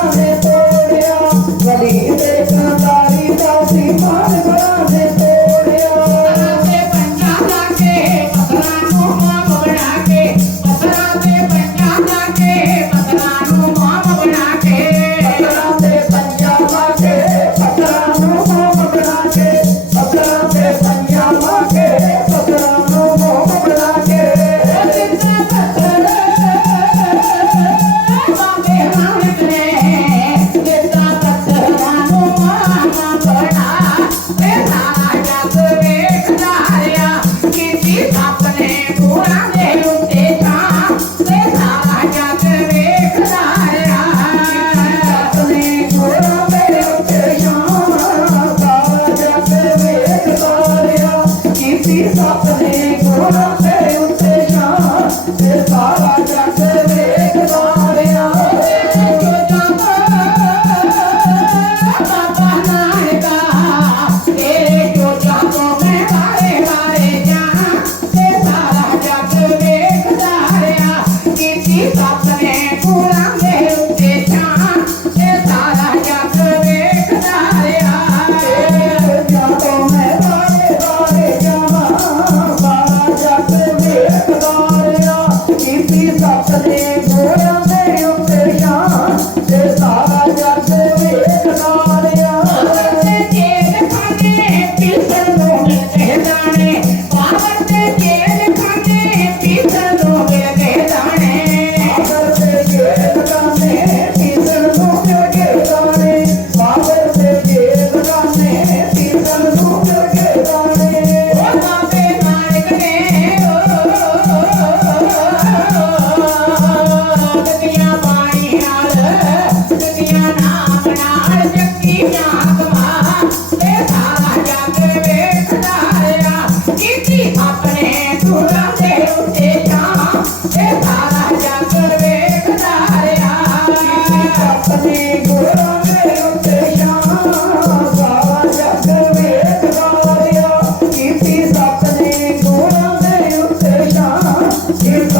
মনে তো राजा से देखना Give